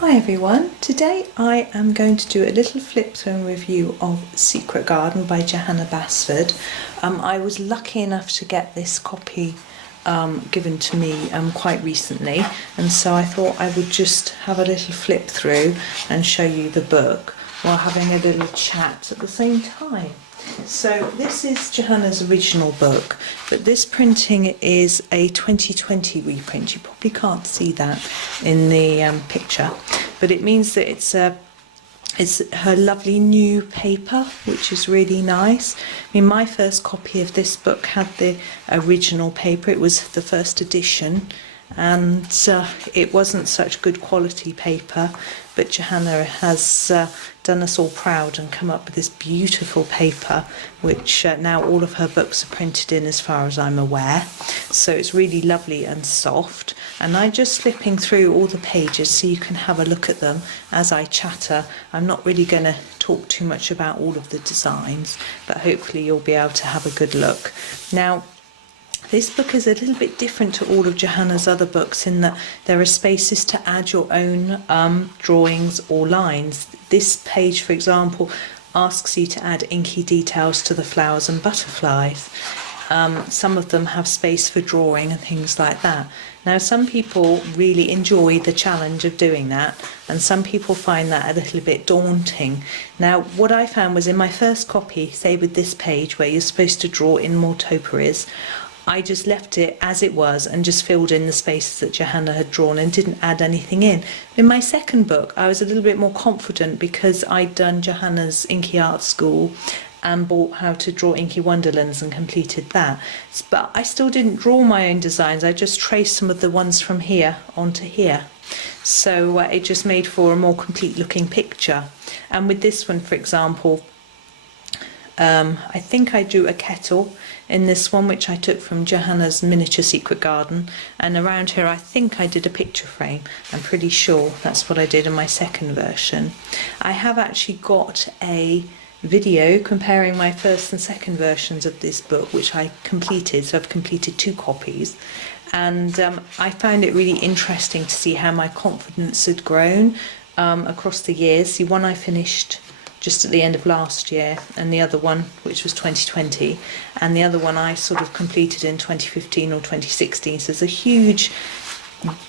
Hi everyone, today I am going to do a little flip through and review of Secret Garden by Johanna Basford. I was lucky enough to get this copy given to me quite recently, and so I thought I would just have a little flip through and show you the book while having a little chat at the same time. So this is Johanna's original book, but this printing is a 2020 reprint. You probably can't see that in the picture, but it means that it's her lovely new paper, which is really nice. I mean, my first copy of this book had the original paper. It was the first edition, and it wasn't such good quality paper, but Johanna has done us all proud and come up with this beautiful paper, which now all of her books are printed in as far as I'm aware. So it's really lovely and soft, and I'm just flipping through all the pages so you can have a look at them as I chatter. I'm not really going to talk too much about all of the designs, but hopefully you'll be able to have a good look. Now, this book is a little bit different to all of Johanna's other books in that there are spaces to add your own drawings or lines. This page, for example, asks you to add inky details to the flowers and butterflies. Some of them have space for drawing and things like that. Now, some people really enjoy the challenge of doing that, and some people find that a little bit daunting. Now, what I found was in my first copy, say with this page where you're supposed to draw in more topiaries, I just left it as it was and just filled in the spaces that Johanna had drawn and didn't add anything in. In my second book, I was a little bit more confident because I'd done Johanna's Inky Art School and bought How to Draw Inky Wonderlands and completed that. But I still didn't draw my own designs. I just traced some of the ones from here onto here. So it just made for a more complete looking picture. And with this one, for example, I think I drew a kettle in this one, which I took from Johanna's Miniature Secret Garden, and around here I think I did a picture frame. I'm pretty sure that's what I did in my second version. I have actually got a video comparing my first and second versions of this book, which I completed, so I've completed 2 copies, and I found it really interesting to see how my confidence had grown across the years. The one I finished just at the end of last year, and the other one, which was 2020, and the other one I sort of completed in 2015 or 2016. So there's a huge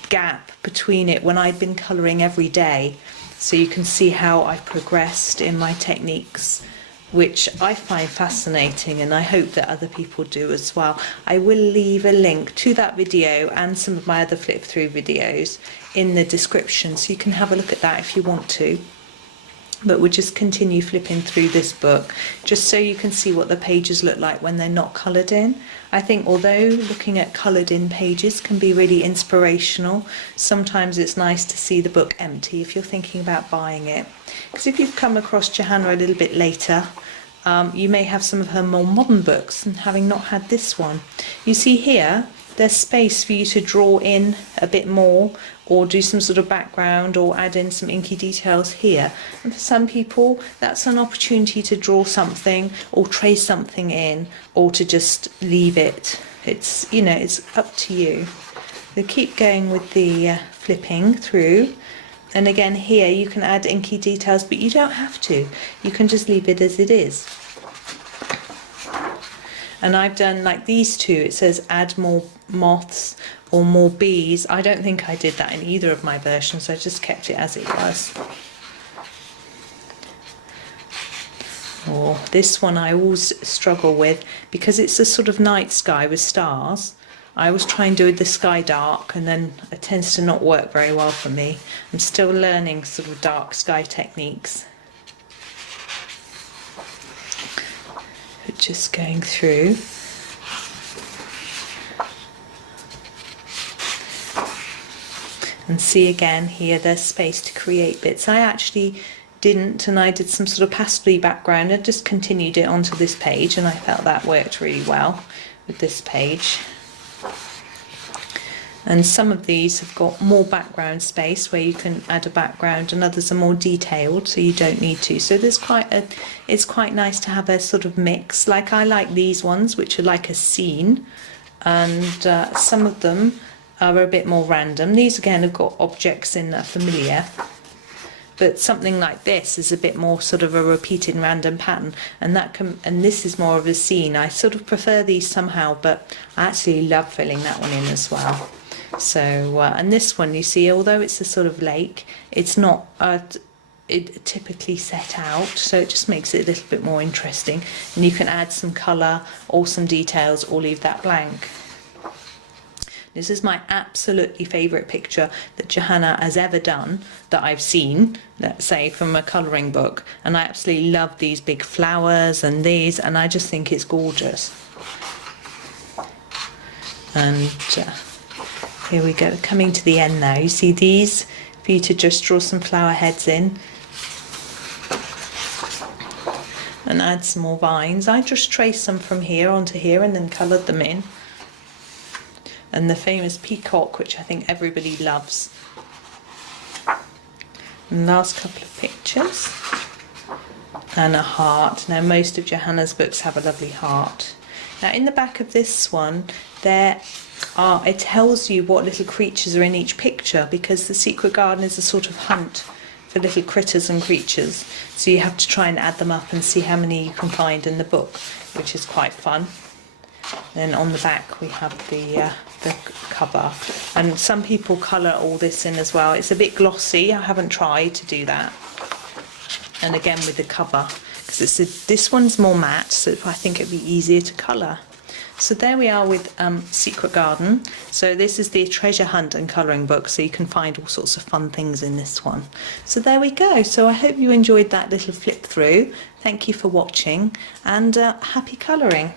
gap between it when I'd been colouring every day. So you can see how I've progressed in my techniques, which I find fascinating, and I hope that other people do as well. I will leave a link to that video and some of my other flip through videos in the description, so you can have a look at that if you want to. But we'll just continue flipping through this book just so you can see what the pages look like when they're not coloured in. I think although looking at coloured in pages can be really inspirational, sometimes it's nice to see the book empty if you're thinking about buying it. Because if you've come across Johanna a little bit later, you may have some of her more modern books, and having not had this one. You see here, there's space for you to draw in a bit more, or do some sort of background, or add in some inky details here. And for some people, that's an opportunity to draw something, or trace something in, or to just leave it. It's, you know, it's up to you. So keep going with the flipping through. And again, here you can add inky details, but you don't have to. You can just leave it as it is. And I've done like these two, it says add more moths or more bees. I don't think I did that in either of my versions, so I just kept it as it was. Or this one I always struggle with because it's a sort of night sky with stars. I always try and do the sky dark, and then it tends to not work very well for me. I'm still learning sort of dark sky techniques. Just going through. And see again here, there's space to create bits. I actually didn't, and I did some sort of pastel background. I just continued it onto this page, and I felt that worked really well with this page. And some of these have got more background space where you can add a background, and others are more detailed, so you don't need to. So there's it's quite nice to have a sort of mix. Like I like these ones, which are like a scene, and some of them are a bit more random. These again have got objects in that are familiar, but something like this is a bit more sort of a repeated random pattern, and this is more of a scene. I sort of prefer these somehow, but I actually love filling that one in as well. So and this one, you see, although it's a sort of lake, it's not typically set out, so it just makes it a little bit more interesting, and you can add some colour or some details or leave that blank. This is my absolutely favourite picture that Johanna has ever done that I've seen, let's say, from a colouring book, and I absolutely love these big flowers and these, and I just think it's gorgeous. And here we go, coming to the end now. You see these, for you to just draw some flower heads in and add some more vines. I just traced some from here onto here and then coloured them in. And the famous peacock, which I think everybody loves. And last couple of pictures. And a heart. Now most of Johanna's books have a lovely heart. Now in the back of this one, it tells you what little creatures are in each picture, because the secret garden is a sort of hunt for little critters and creatures. So you have to try and add them up and see how many you can find in the book, which is quite fun. Then on the back we have the cover, and some people colour all this in as well. It's a bit glossy, I haven't tried to do that. And again with the cover, because this one's more matte, so I think it'd be easier to colour. So there we are with Secret Garden. So this is the treasure hunt and colouring book, so you can find all sorts of fun things in this one. So there we go. So I hope you enjoyed that little flip through. Thank you for watching, and happy colouring.